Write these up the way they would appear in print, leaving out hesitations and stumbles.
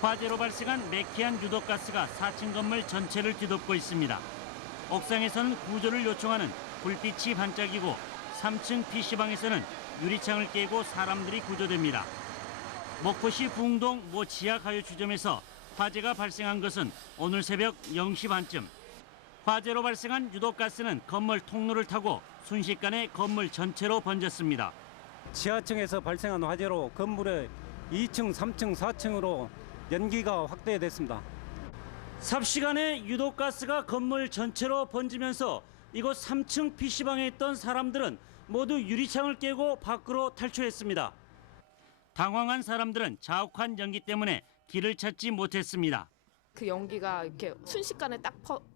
화재로 발생한 매캐한 유독가스가 4층 건물 전체를 뒤덮고 있습니다. 옥상에서는 구조를 요청하는 불빛이 반짝이고 3층 PC방에서는 유리창을 깨고 사람들이 구조됩니다. 목포시 부흥동 모 지하 가요주점에서 화재가 발생한 것은 오늘 새벽 0시 반쯤. 화재로 발생한 유독가스는 건물 통로를 타고 순식간에 건물 전체로 번졌습니다. 지하층에서 발생한 화재로 건물의 2층, 3층, 4층으로 연기가 확대됐습니다. 삽시간에 유독가스가 건물 전체로 번지면서 이곳 3층 PC방에 있던 사람들은 모두 유리창을 깨고 밖으로 탈출했습니다. 당황한 사람들은 자욱한 연기 때문에 길을 찾지 못했습니다. 그 연기가 이렇게 순식간에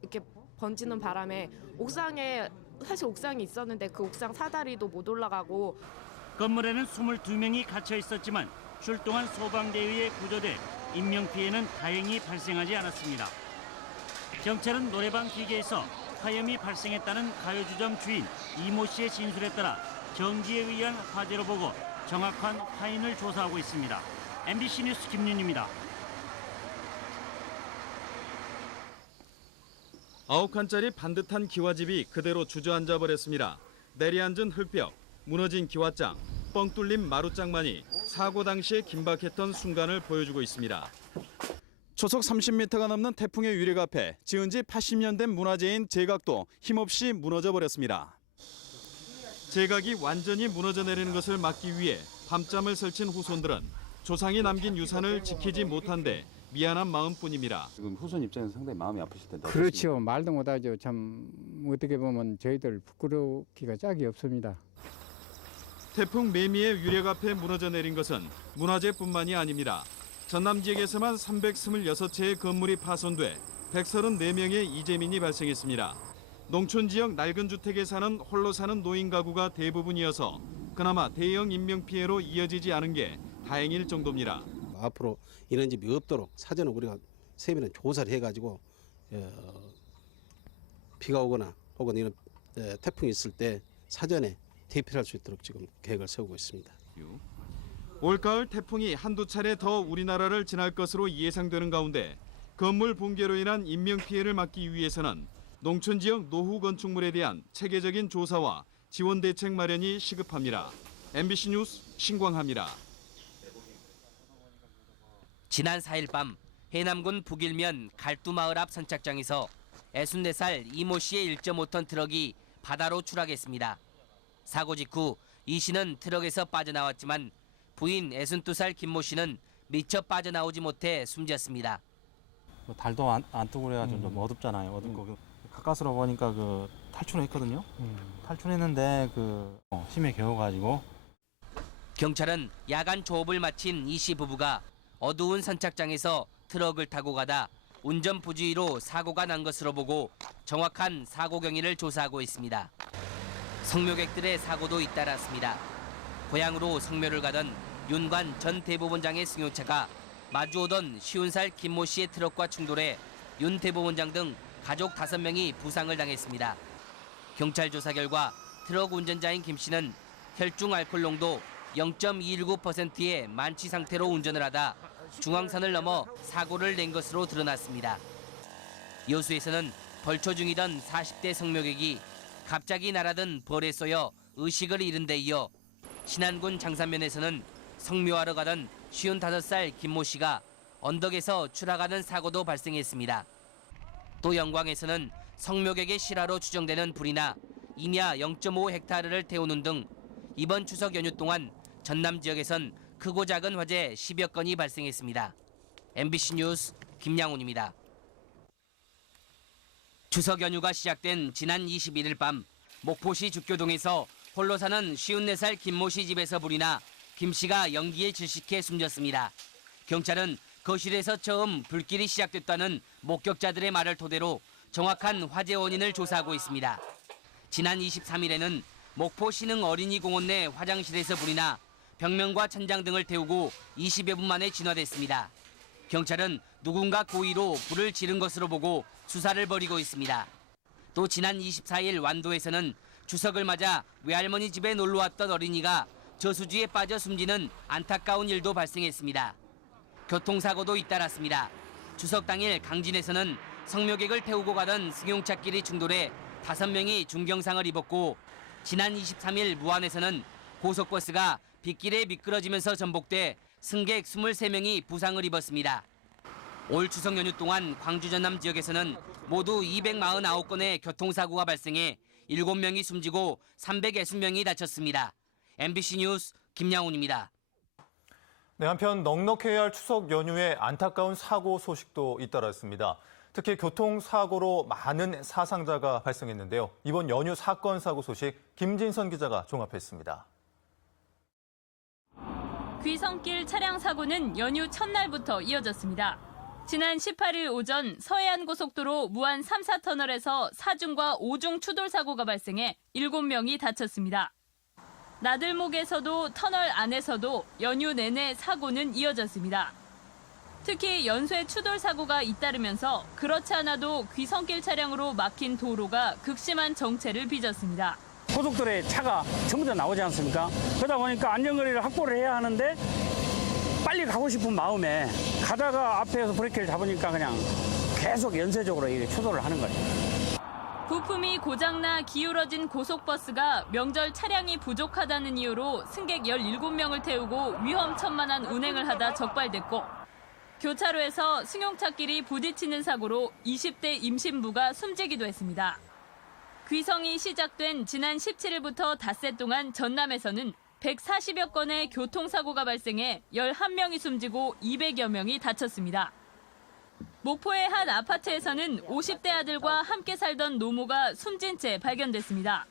이렇게 번지는 바람에 옥상에 사실 옥상이 있었는데 그 옥상 사다리도 못 올라가고 건물에는 22명이 갇혀 있었지만 출동한 소방대에 의해 구조돼 인명피해는 다행히 발생하지 않았습니다. 경찰은 노래방 기계에서 화염이 발생했다는 가요주점 주인 이모 씨의 진술에 따라 전기에 의한 화재로 보고 정확한 화인을 조사하고 있습니다. MBC 뉴스 김윤입니다. 9칸짜리 반듯한 기와집이 그대로 주저앉아 버렸습니다. 내리앉은 흙벽, 무너진 기와장, 뻥 뚫린 마루장만이 사고 당시에 긴박했던 순간을 보여주고 있습니다. 초속 30m가 넘는 태풍의 유력 앞에 지은 지 80년 된 문화재인 제각도 힘없이 무너져 버렸습니다. 제각이 완전히 무너져 내리는 것을 막기 위해 밤잠을 설친 후손들은 조상이 남긴 유산을 지키지 못한 데 미안한 마음뿐입니다. 지금 후손 입장에서 상당히 마음이 아프실 텐데. 그렇죠. 말도 못하죠. 참 어떻게 보면 저희들 부끄럽기가 짝이 없습니다. 태풍 매미의 유력 앞에 무너져 내린 것은 문화재뿐만이 아닙니다. 전남 지역에서만 326채의 건물이 파손돼 134명의 이재민이 발생했습니다. 농촌 지역 낡은 주택에 사는 홀로 사는 노인 가구가 대부분이어서 그나마 대형 인명피해로 이어지지 않은 게 다행일 정도입니다. 앞으로 이런 집이 없도록 사전에 우리가 세밀한 조사를 해가지고 비가 오거나 혹은 이런 태풍이 있을 때 사전에 대피할 수 있도록 지금 계획을 세우고 있습니다. 올가을 태풍이 한두 차례 더 우리나라를 지날 것으로 예상되는 가운데 건물 붕괴로 인한 인명피해를 막기 위해서는 농촌 지역 노후 건축물에 대한 체계적인 조사와 지원 대책 마련이 시급합니다. MBC 뉴스 신광하입니다. 지난 4일 밤 해남군 북일면 갈두마을 앞 선착장에서 64살 이모 씨의 1.5톤 트럭이 바다로 추락했습니다. 사고 직후 이 씨는 트럭에서 빠져나왔지만 부인 62살 김모 씨는 미처 빠져나오지 못해 숨졌습니다. 달도 안 뜨고 그래가지고 좀 어둡잖아요. 어둡고 가까스로 보니까 그 탈출했거든요. 탈출했는데 힘에 겨워가지고. 경찰은 야간 조업을 마친 이 씨 부부가 어두운 선착장에서 트럭을 타고 가다 운전 부주의로 사고가 난 것으로 보고 정확한 사고 경위를 조사하고 있습니다. 성묘객들의 사고도 잇따랐습니다. 고향으로 성묘를 가던 윤관 전 대법원장의 승용차가 마주오던 50살 김모 씨의 트럭과 충돌해 윤 대법원장 등 가족 5명이 부상을 당했습니다. 경찰 조사 결과 트럭 운전자인 김 씨는 혈중 알코올 농도 0.219%의 만취 상태로 운전을 하다 중앙선을 넘어 사고를 낸 것으로 드러났습니다. 여수에서는 벌초 중이던 40대 성묘객이 갑자기 날아든 벌에 쏘여 의식을 잃은 데 이어 신안군 장산면에서는 성묘하러 가던 55살 김모 씨가 언덕에서 추락하는 사고도 발생했습니다. 또 영광에서는 성묘객의 실화로 추정되는 불이나 임야 0.5헥타르를 태우는 등 이번 추석 연휴 동안 전남 지역에선 크고 작은 화재 10여 건이 발생했습니다. MBC 뉴스 김양훈입니다. 추석 연휴가 시작된 지난 21일 밤 목포시 죽교동에서 홀로 사는 54살 김모 씨 집에서 불이 나 김 씨가 연기에 질식해 숨졌습니다. 경찰은 거실에서 처음 불길이 시작됐다는 목격자들의 말을 토대로 정확한 화재 원인을 조사하고 있습니다. 지난 23일에는 목포 신흥 어린이공원 내 화장실에서 불이 나 벽면과 천장 등을 태우고 20여 분 만에 진화됐습니다. 경찰은 누군가 고의로 불을 지른 것으로 보고 수사를 벌이고 있습니다. 또 지난 24일 완도에서는 추석을 맞아 외할머니 집에 놀러 왔던 어린이가 저수지에 빠져 숨지는 안타까운 일도 발생했습니다. 교통사고도 잇따랐습니다. 추석 당일 강진에서는 성묘객을 태우고 가던 승용차끼리 충돌해 5명이 중경상을 입었고 지난 23일 무안에서는 고속버스가 빗길에 미끄러지면서 전복돼 승객 23명이 부상을 입었습니다. 올 추석 연휴 동안 광주 전남 지역에서는 모두 249건의 교통사고가 발생해 7명이 숨지고 360명이 다쳤습니다. MBC 뉴스 김양훈입니다. 네, 한편 넉넉해야 할 추석 연휴에 안타까운 사고 소식도 잇따랐습니다. 특히 교통사고로 많은 사상자가 발생했는데요. 이번 연휴 사건 사고 소식 김진선 기자가 종합했습니다. 귀성길 차량 사고는 연휴 첫날부터 이어졌습니다. 지난 18일 오전 서해안고속도로 무안 3, 4터널에서 4중과 5중 추돌 사고가 발생해 7명이 다쳤습니다. 나들목에서도 터널 안에서도 연휴 내내 사고는 이어졌습니다. 특히 연쇄 추돌 사고가 잇따르면서 그렇지 않아도 귀성길 차량으로 막힌 도로가 극심한 정체를 빚었습니다. 고속도로에 차가 전부 다 나오지 않습니까? 그러다 보니까 안전거리를 확보를 해야 하는데 빨리 가고 싶은 마음에 가다가 앞에서 브레이크를 잡으니까 그냥 계속 연쇄적으로 이렇게 추돌을 하는 거예요. 부품이 고장나 기울어진 고속버스가 명절 차량이 부족하다는 이유로 승객 17명을 태우고 위험천만한 운행을 하다 적발됐고 교차로에서 승용차끼리 부딪히는 사고로 20대 임신부가 숨지기도 했습니다. 귀성이 시작된 지난 17일부터 닷새 동안 전남에서는 140여 건의 교통사고가 발생해 11명이 숨지고 200여 명이 다쳤습니다. 목포의 한 아파트에서는 50대 아들과 함께 살던 노모가 숨진 채 발견됐습니다.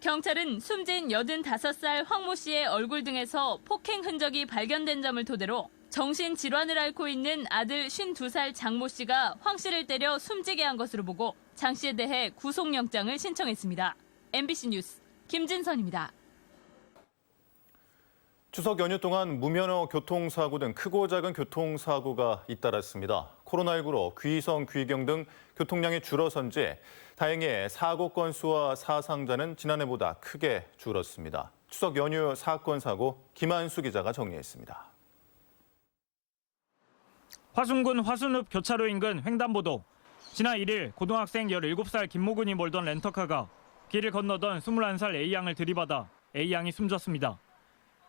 경찰은 숨진 85살 황 모 씨의 얼굴 등에서 폭행 흔적이 발견된 점을 토대로 정신질환을 앓고 있는 아들 52살 장 모 씨가 황 씨를 때려 숨지게 한 것으로 보고 장 씨에 대해 구속영장을 신청했습니다. MBC 뉴스 김진선입니다. 추석 연휴 동안 무면허 교통사고 등 크고 작은 교통사고가 잇따랐습니다. 코로나19로 귀성, 귀경 등 교통량이 줄어선지 다행히 사고 건수와 사상자는 지난해보다 크게 줄었습니다. 추석 연휴 사건 사고 김한수 기자가 정리했습니다. 화순군 화순읍 교차로 인근 횡단보도. 지난 1일 고등학생 17살 김모근이 몰던 렌터카가 길을 건너던 21살 A양을 들이받아 A양이 숨졌습니다.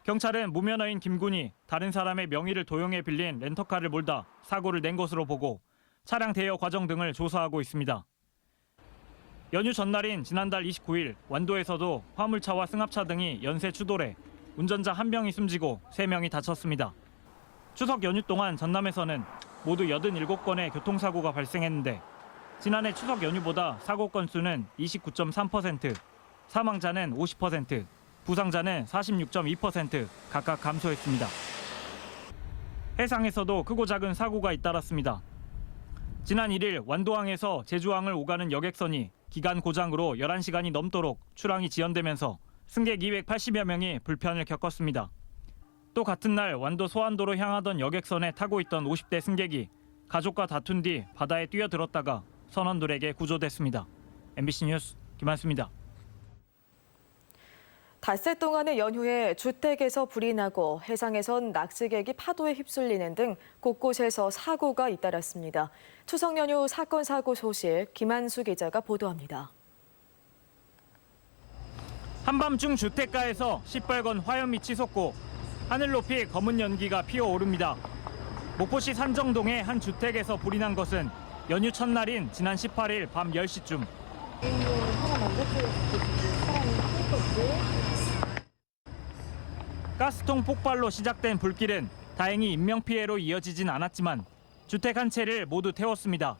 경찰은 무면허인 김군이 다른 사람의 명의를 도용해 빌린 렌터카를 몰다 사고를 낸 것으로 보고 차량 대여 과정 등을 조사하고 있습니다. 연휴 전날인 지난달 29일 완도에서도 화물차와 승합차 등이 연쇄 추돌해 운전자 1명이 숨지고 3명이 다쳤습니다. 추석 연휴 동안 전남에서는 모두 87건의 교통사고가 발생했는데 지난해 추석 연휴보다 사고 건수는 29.3%, 사망자는 50%, 부상자는 46.2% 각각 감소했습니다. 해상에서도 크고 작은 사고가 잇따랐습니다. 지난 1일 완도항에서 제주항을 오가는 여객선이 기간 고장으로 11시간이 넘도록 출항이 지연되면서 승객 280여 명이 불편을 겪었습니다. 또 같은 날 완도 소안도로 향하던 여객선에 타고 있던 50대 승객이 가족과 다툰 뒤 바다에 뛰어들었다가 선원들에게 구조됐습니다. MBC 뉴스 김한수입니다. 닷새 동안의 연휴에 주택에서 불이 나고 해상에선 낚시객이 파도에 휩쓸리는 등 곳곳에서 사고가 잇따랐습니다. 추석 연휴 사건 사고 소식 김한수 기자가 보도합니다. 한밤중 주택가에서 시뻘건 화염이 치솟고 하늘 높이 검은 연기가 피어오릅니다. 목포시 산정동의 한 주택에서 불이 난 것은 연휴 첫날인 지난 18일 밤 10시쯤. 가스통 폭발로 시작된 불길은 다행히 인명피해로 이어지진 않았지만 주택 한 채를 모두 태웠습니다.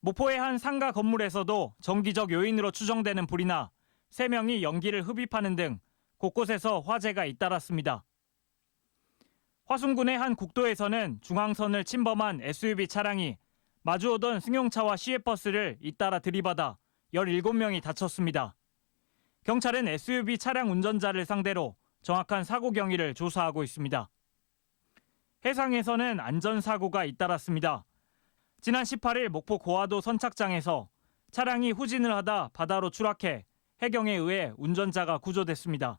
목포의 한 상가 건물에서도 정기적 요인으로 추정되는 불이 나 3명이 연기를 흡입하는 등 곳곳에서 화재가 잇따랐습니다. 화순군의 한 국도에서는 중앙선을 침범한 SUV 차량이 마주오던 승용차와 시외버스를 잇따라 들이받아 17명이 다쳤습니다. 경찰은 SUV 차량 운전자를 상대로 정확한 사고 경위를 조사하고 있습니다. 해상에서는 안전사고가 잇따랐습니다. 지난 18일 목포 고화도 선착장에서 차량이 후진을 하다 바다로 추락해 해경에 의해 운전자가 구조됐습니다.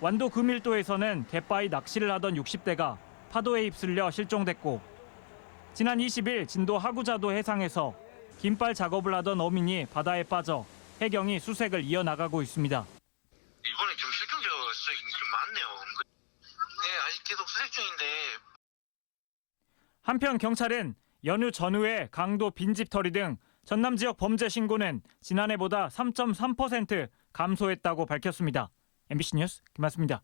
완도 금일도에서는 갯바위 낚시를 하던 60대가 파도에 휩쓸려 실종됐고 지난 20일 진도 하구자도 해상에서 긴빨 작업을 하던 어민이 바다에 빠져 해경이 수색을 이어나가고 있습니다. 이번에 좀 실종자 수색이 좀 많네요. 네, 아직 계속 수색 중인데. 한편 경찰은 연휴 전후에 강도 빈집털이 등 전남 지역 범죄 신고는 지난해보다 3.3% 감소했다고 밝혔습니다. MBC 뉴스 김한수입니다.